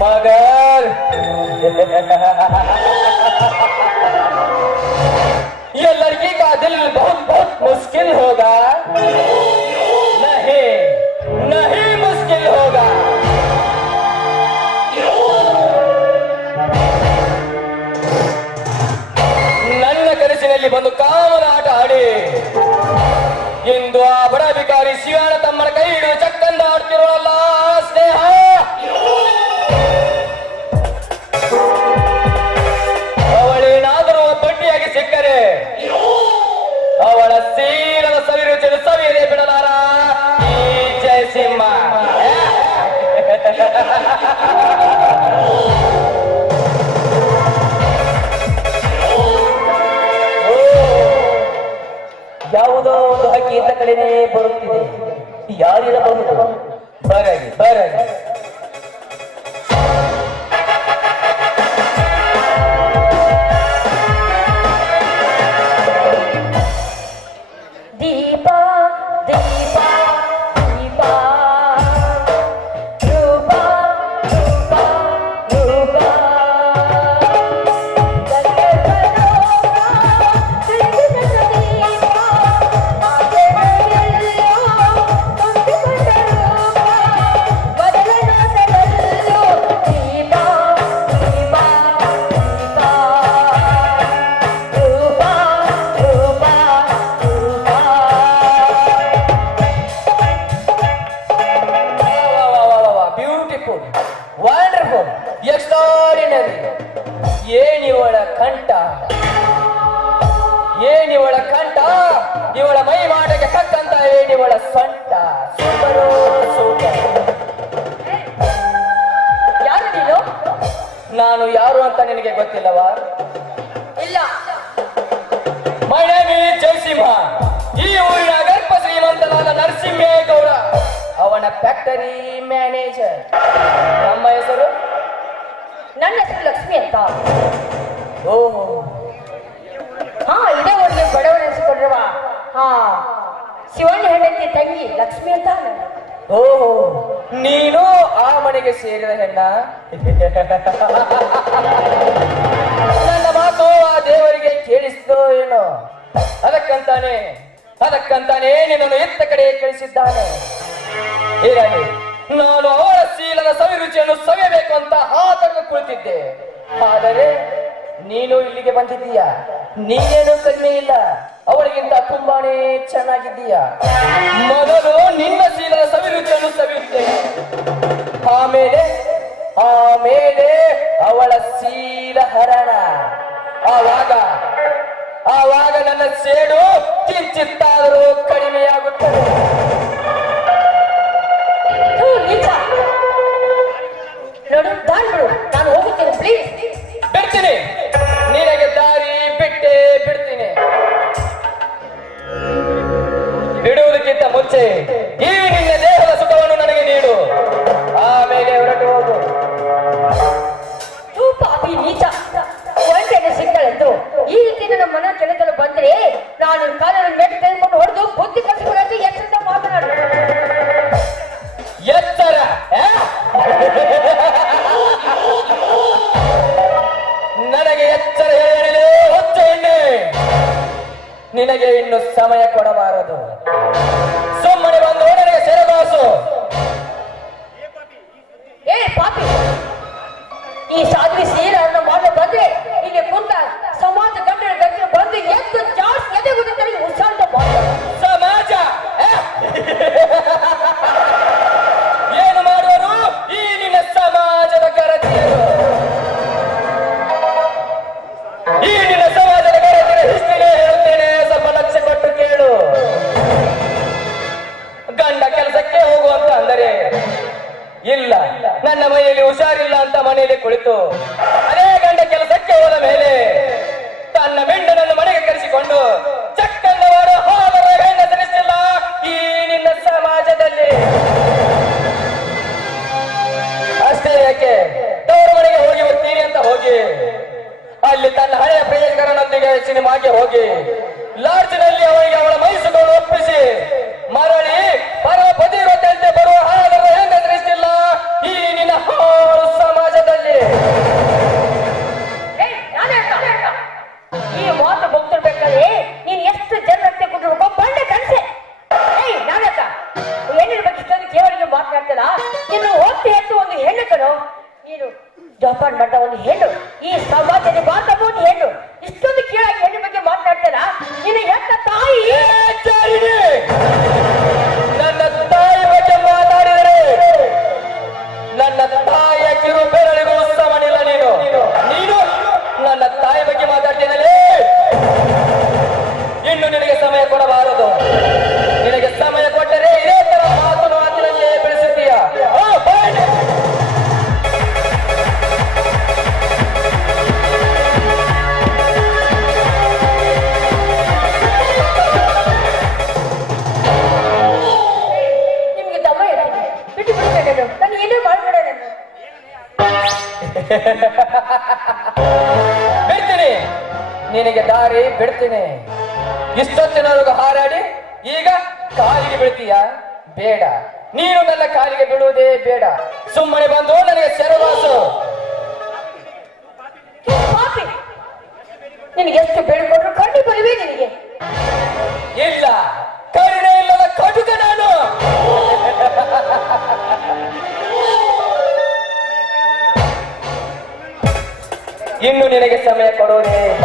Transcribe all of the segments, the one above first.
मगर ये लड़की का दिल बहुत बहुत मुश्किल होगा। ಇಲ್ಲ. ಮೈ ನೇಮ್ ಈಸ್ ಜಯಸಿಂಹ ಈ ಊರಿನ ಗರ್ಭ ಶ್ರೀಮಂತನಾದ ನರಸಿಂಹೇಗೌಡ. ಅವನ ಫ್ಯಾಕ್ಟರಿ ಮ್ಯಾನೇಜರ್ ನಮ್ಮ ಹೆಸರು? ನನ್ನ ಹೆಸರು ಲಕ್ಷ್ಮಿ ಅಂತ. ಓಹೋ ಹಾ ಇದೇ ಊರಿಗೆ ಬಡವನ ಹೆಸರು ಹಾ ಶಿವಣ್ಣ ಹೆಂಡತಿ ತಂಗಿ ಲಕ್ಷ್ಮಿ ಅಂತ ಓಹೋ ನೀನು ಆ ಮನೆಗೆ ಸೇರಿದ ಹೆಣ್ಣ? ದೇವರಿಗೆ ಕೇಳಿಸ್ತೋ ಏನೋ? ಅದಕ್ಕಂತಾನೆ ಅದಕ್ಕಂತಾನೆ ನಿನ್ನನ್ನು ಎತ್ತ ಕಡೆ ಕಳಿಸಿದ್ದಾನೆ. ಹೀಗಾಗಿ ನಾನು ಅವರ ಶೀಲದ ಸವಿರುಚಿಯನ್ನು ಸವಿಯಬೇಕು ಅಂತ ಆತಂಕ ಕುಳಿತಿದ್ದೆ. ಆದರೆ ನೀನು ಇಲ್ಲಿಗೆ ಬಂದಿದ್ದೀಯ? ನೀನೇನು ಕಡಿಮೆ ಇಲ್ಲ. ಅವಳಿಗಿಂತ ತುಂಬಾನೇ ಚೆನ್ನಾಗಿದ್ದೀಯ? ಮೊದಲು ನಿನ್ನ ಶೀಲದ ಸವಿರುಚಿಯನ್ನು ಸವಿಯುತ್ತೇನೆ. ಆಮೇಲೆ ಆಮೇಲೆ ಅವಳ ಶೀಲ ಹರಣ ಆವಾಗ ಆವಾಗ ನನ್ನ ಸೇಡು ಅಷ್ಟೇ ಯಾಕೆ? ತವರು ಮನೆಗೆ ಹೋಗಿ ಬರ್ತೀನಿ ಅಂತ ಹೋಗಿ. ಅಲ್ಲಿ ತನ್ನ ಹಳೆಯ ಪ್ರಿಯಕರನೊಂದಿಗೆ ಸಿನಿಮಾಗೆ ಹೋಗಿ. ಲಾಡ್ಜ್ನಲ್ಲಿ ಅವರಿಗೆ ಅವಳ ಮೈಸೂರು ಒಪ್ಪಿಸಿ, ಮರಳಿ ಪರ ಪತಿ ಇರುತ್ತೆ ಜೋಪಾನ ಮಟ್ಟ ಒಂದು ಹೆಣ್ಣು, ಈ ಸಮಾಜದ ಬಾಂಧವ ಒಂದು ಹೆಣ್ಣು. ಇಷ್ಟೊಂದು ಕೀಳಾಗಿ ಹೆಣ್ಣು ಬಗ್ಗೆ ಮಾತನಾಡ್ತೇನೆ ನಿನ್ನ ಎಂತ ತಾಯಿ? ಬಿಡ್ತೀನಿ. ನಿನಗೆ ದಾರಿ ಬಿಡ್ತೀನಿ. ಇಷ್ಟೊತ್ತಿನವರೆಗೂ ಹಾರಾಡಿ, ಈಗ ಕಾಲಿಗೆ ಬೀಳ್ತೀಯ? ಬೇಡ. ನೀನು ನನ್ನ ಕಾಲಿಗೆ ಬೀಳುವುದೇ ಬೇಡ. ಸುಮ್ಮನೆ ಬಂದು ನನಗೆ ಸೆರವಾಸು. ನಿನಗೆ ಎಷ್ಟು ಬೇಡಿಕೊಟ್ರು ನಿನಗೆ ಸಮಯ ಕೊಡುವುದೇ ಇಲ್ಲ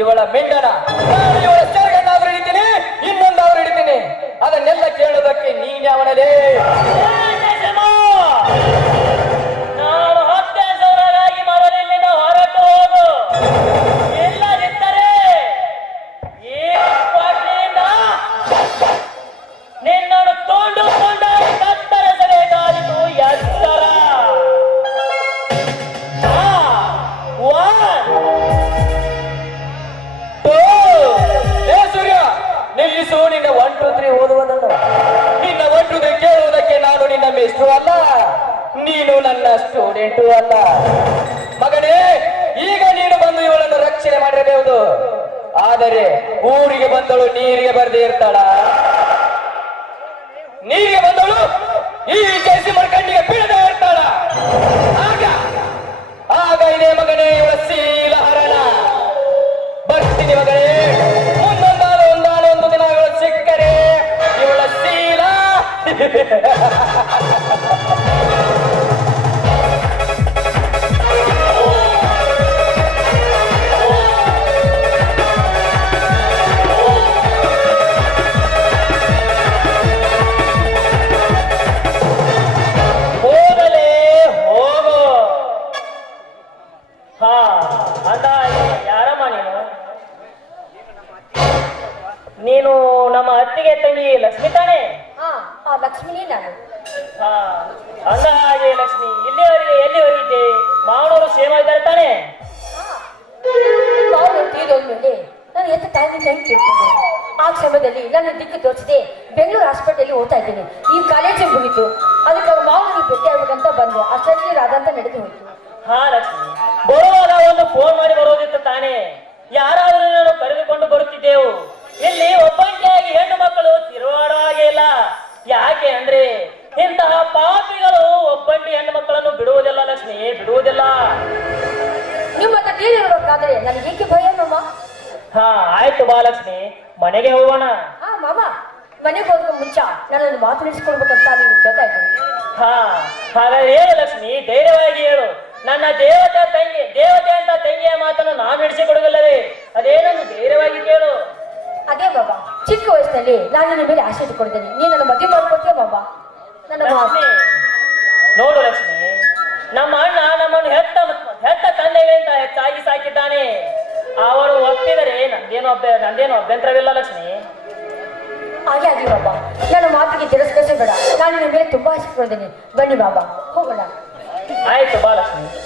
ಇವಳ ಮೆಂಡನ ಇವಳ ಚರಗಣ್ಣಾದ್ರೂ ಹಿಡಿತೀನಿ ಇನ್ನೊಂದಾದ್ರೂ ಹಿಡಿತೀನಿ. ಅದನ್ನೆಲ್ಲ ಕೇಳೋದಕ್ಕೆ ನೀನ್ಯಾವನದೇ ನಾನು ಮೇಷ್ಟ್ರು ಅಲ್ಲ ನೀನು ನನ್ನ ಸ್ಟೂಡೆಂಟು ಅಲ್ಲ. ಮಗನೇ, ಈಗ ನೀನು ಬಂದು ಇವಳನ್ನು ರಕ್ಷಣೆ ಮಾಡಿರಬಹುದು. ಆದರೆ ಊರಿಗೆ ಬಂದಳು, ನೀರಿಗೆ ಬರದೇ ಇರ್ತಾಳ. ನೀರಿಗೆ ಬಂದಳು, ಈ ಜೈಸಿ ಮರ್ಕಂಡಿಗೆ ಬೀಳದ ಇರ್ತಾಳ. ಆಗ ಆಗ ಇದೆ ಮಗನೇ, ಇವಳ ಸೀಲ ಹರಣ. ಬರ್ತೀನಿ ಮಗನೇ ಒಂದೊಂದಾದ ಒಂದಾದ ಒಂದು ದಿನಗಳು ಸಿಕ್ಕರೆ, ಇವಳ ಶೀಲ. ನೀನು ನಮ್ಮ ಅತ್ತಿಗೆ ತಂಗಿ ಲಕ್ಷ್ಮಿ ತಾನೇ? ಆ ಲಕ್ಷ್ಮಿನೇ ನಾನು. ಅಂದ ಹಾಗೆ ಲಕ್ಷ್ಮಿ ಇಲ್ಲಿವರೆಗೆ ಎಲ್ಲಿವರೆಗಿದ್ದೆ ಮಾವನವರು ಸೇಮ್ ಇದ್ದಾರೆ ತಾನೇ? ತೀರೋದ್ಮೇಲೆ ನಾನು ಎತ್ತ ತಾಯಿ ಟೈಮ್ ಕೇಳ್ತೀನಿ ಆ ಸಮಯದಲ್ಲಿ ನನ್ನ ದಿಕ್ಕು ತೋರಿಸಿದೆ. ಬೆಂಗಳೂರು ಹಾಸ್ಪಿಟಲ್ ಓದ್ತಾ ಇದ್ದೀನಿ. ಈ ಕಾಲೇಜ್ ಮುಗಿತು. ಅದಕ್ಕೆ ಅವ್ರ ಮಾವನಿಗೆ ಭೇಟಿ ಆಗ್ಬೇಕಂತ ಬಂದೆ. ಅಷ್ಟರಲ್ಲಿ ರಾಧಾಂತ ನಡೆದು ಹೋಯ್ತು. ಹಾ ಲಕ್ಷ್ಮಿ. ಬರುವಾಗ ಒಂದು ಫೋನ್ ಮಾಡಿ ಬರೋದಿತ್ತು ತಾನೇ? ಯಾರಾದರೂ ನಾನು ಮನೆಗೆ ಹೋಗೋಣ. ಹಾ ಮಾಮ ಮನೆಗೆ ಹೋಗೋ ಮುಂಚ ನನ್ನನ್ನು ಮಾತನಾಡಿಸ್ಕೊಳ್ಬೇಕಂತ ನೀವು ಕೇಳ್ತಾ ಇದ್ದೀನಿ ಹಾ ಹಾಗಾದ್ರೆ ಹೇಳು ಲಕ್ಷ್ಮಿ ಧೈರ್ಯವಾಗಿ ಹೇಳು. ನನ್ನ ದೇವತೆ ತಂಗಿ ದೇವತೆ ಅಂತ ತಂಗಿಯ ಮಾತನ್ನು ನಾನು ನಡೆಸಿಕೊಡುವುದಿಲ್ಲವೇ ಅದೇನನ್ನು ಧೈರ್ಯವಾಗಿ ಕೇಳು. ಅದೇ ಬಾಬಾ ಚಿಕ್ಕ ವಯಸ್ಸಿನಲ್ಲಿ ನಾನು ನಿನ್ನ ಮೇಲೆ ಆಸೆ ಕೊಡ್ತೇನೆ ನೀನು ನನ್ನ ಮದುವೆ ಮಾಡ್ಕೊತೀಯ ಬಾಬಾ ನನ್ನ ಲಕ್ಷ್ಮಿ ನೋಡು ಲಕ್ಷ್ಮಿ. ನಮ್ಮ ಅಣ್ಣ ನಮ್ಮನ್ನು ಹೆತ್ತ ಹೆತ್ತ ಅಂತ ಹೆಚ್ಚಾಗಿ ಸಾಕಿದ್ದಾನೆ. ಅವನು ಒಪ್ಪಿದರೆ ನಂದೇನು ಅಭ್ಯ ನಂದೇನು ಅಭ್ಯಂತರವಿಲ್ಲ ಲಕ್ಷ್ಮಿ. ಹಾಗೆ ಆಗಿ ಬಾಬಾ ನನ್ನ ಮಾತಿಗೆ ತಿರಸ್ಕರಿಸಬೇಡ. ನಾನು ನಿನ್ನ ಮೇಲೆ ತುಂಬಾ ಆಸೆ ಬನ್ನಿ ಬಾಬಾ ಹೋಗೋಣ. ಆಯ್ತು ಬಾ ಲಕ್ಷ್ಮಿ.